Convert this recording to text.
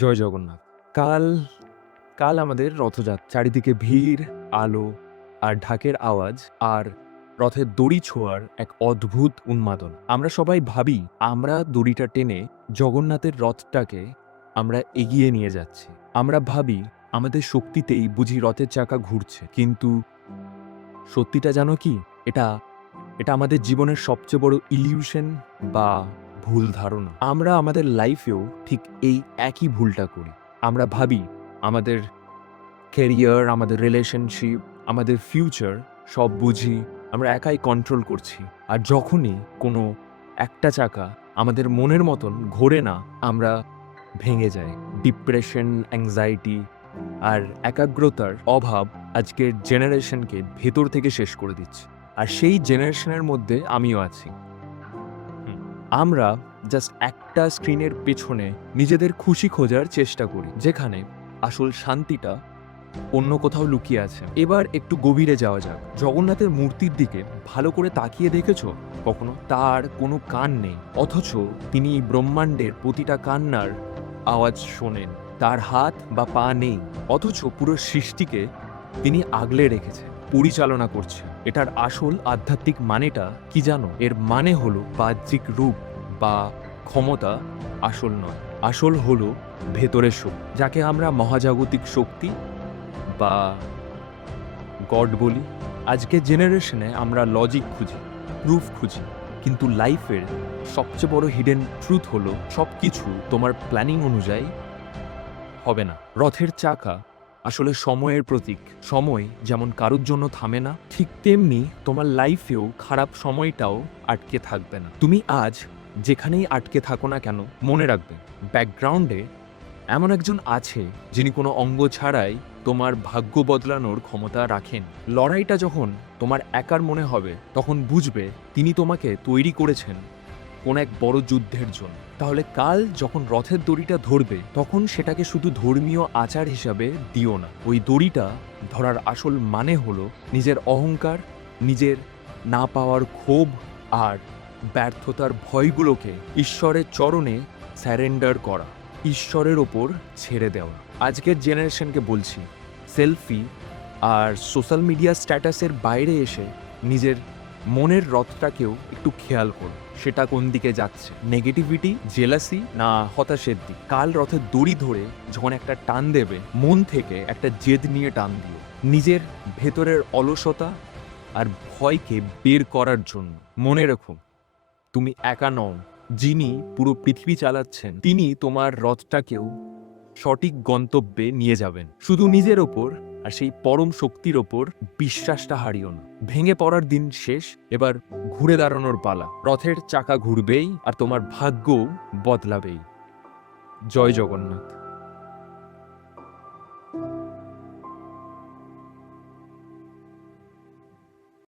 জয় জগন্নাথ। কাল কাল আমাদের রথযাত্রা। চারিদিকে ভিড়, আলো আর ঢাকের আওয়াজ আর রথের দড়ি ছোঁয়ার এক অদ্ভুত উন্মাদনা। আমরা সবাই ভাবি আমরা দড়িটা টেনে জগন্নাথের রথটাকে আমরা এগিয়ে নিয়ে যাচ্ছি। আমরা ভাবি আমাদের শক্তিতেই বুঝি রথের চাকা ঘুরছে। কিন্তু সত্যিটা জানো কি? এটা এটা আমাদের জীবনের সবচেয়ে বড় ইলিউশন বা ভুল ধারণা। আমরা আমাদের লাইফেও ঠিক এই একই ভুলটা করি। আমরা ভাবি আমাদের ক্যারিয়ার, আমাদের রিলেশনশিপ, আমাদের ফিউচার সব বুঝি, আমরা একাই কন্ট্রোল করছি। আর যখনই কোনো একটা চাকা আমাদের মনের মতন ঘোরে না, আমরা ভেঙে যাই। ডিপ্রেশন, অ্যাংজাইটি আর একাগ্রতার অভাব আজকের জেনারেশনকে ভেতর থেকে শেষ করে দিচ্ছে। আর সেই জেনারেশনের মধ্যে আমিও আছি। আমরা জাস্ট একটা স্ক্রিনের পেছনে নিজেদের খুশি খোঁজার চেষ্টা করি, যেখানে আসল শান্তিটা অন্য কোথাও লুকিয়ে আছে। এবার একটু গভীরে যাওয়া যাক। জগন্নাথের মূর্তির দিকে ভালো করে তাকিয়ে দেখেছো কখনো? তার কোনো কান নেই, অথচ তিনি ব্রহ্মাণ্ডের প্রতিটা কান্নার আওয়াজ শোনেন। তার হাত বা পা নেই, অথচ পুরো সৃষ্টিকে তিনি আগলে রেখেছে, পরিচালনা করছে। এটার আসল আধ্যাত্মিক মানেটা কি জানো? এর মানে হলো বাহ্যিক রূপ বা ক্ষমতা আসল নয়। আসল হলো ভেতরের শক্তি, যাকে আমরা মহাজাগতিক শক্তি বা গড বলি। আজকের জেনারেশনে আমরা লজিক খুঁজি, প্রুফ খুঁজি, কিন্তু লাইফের সবচেয়ে বড় হিডেন ট্রুথ হলো সব কিছু তোমার প্ল্যানিং অনুযায়ী হবে না। রথের চাকা আসলে সময়ের প্রতীক। সময় যেমন কারোর জন্য থামে না, ঠিক তেমনি তোমার লাইফেও খারাপ সময়টাও আটকে থাকবে না। তুমি আজ যেখানেই আটকে থাকো না কেন, মনে রাখবে ব্যাকগ্রাউন্ডে এমন একজন আছে যিনি কোনো অঙ্গ ছাড়াই তোমার ভাগ্য বদলানোর ক্ষমতা রাখেন। লড়াইটা যখন তোমার একার মনে হবে, তখন বুঝবে তিনি তোমাকে তৈরি করেছেন কোন এক বড় যুদ্ধের জন্য। তাহলে কাল যখন রথের দড়িটা ধরবে, তখন সেটাকে শুধু ধর্মীয় আচার হিসাবে দিও না। ওই দড়িটা ধরার আসল মানে হলো নিজের অহংকার, নিজের না পাওয়ার ক্ষোভ আর ব্যর্থতার ভয়গুলোকে ঈশ্বরের চরণে স্যারেন্ডার করা, ঈশ্বরের ওপর ছেড়ে দেওয়া। আজকের জেনারেশনকে বলছি, সেলফি আর সোশ্যাল মিডিয়া স্ট্যাটাসের বাইরে এসে নিজের মনের রথটাকেও একটু খেয়াল করো। সেটা কোন দিকে যাচ্ছে? নেগেটিভিটি, জেলাসি না হতাশের দিক? কাল রথের দড়ি ধরে যখন একটা টান দেবে, মন থেকে একটা জেদ নিয়ে টান দিও, নিজের ভেতরের অলসতা আর ভয়কে বের করার জন্য। মনে রেখো, তুমি একা নও। যিনি পুরো পৃথিবী চালাচ্ছেন, তিনি তোমার রথটাকেও সঠিক গন্তব্যে নিয়ে যাবেন। শুধু নিজের ওপর আর সেই পরম শক্তির ওপর বিশ্বাসটা হারিও না। ভেঙে পড়ার দিন শেষ, এবার ঘুরে দাঁড়ানোর পালা। রথের চাকা ঘুরবেই আর তোমার ভাগ্যও বদলাবেই। জয় জগন্নাথ।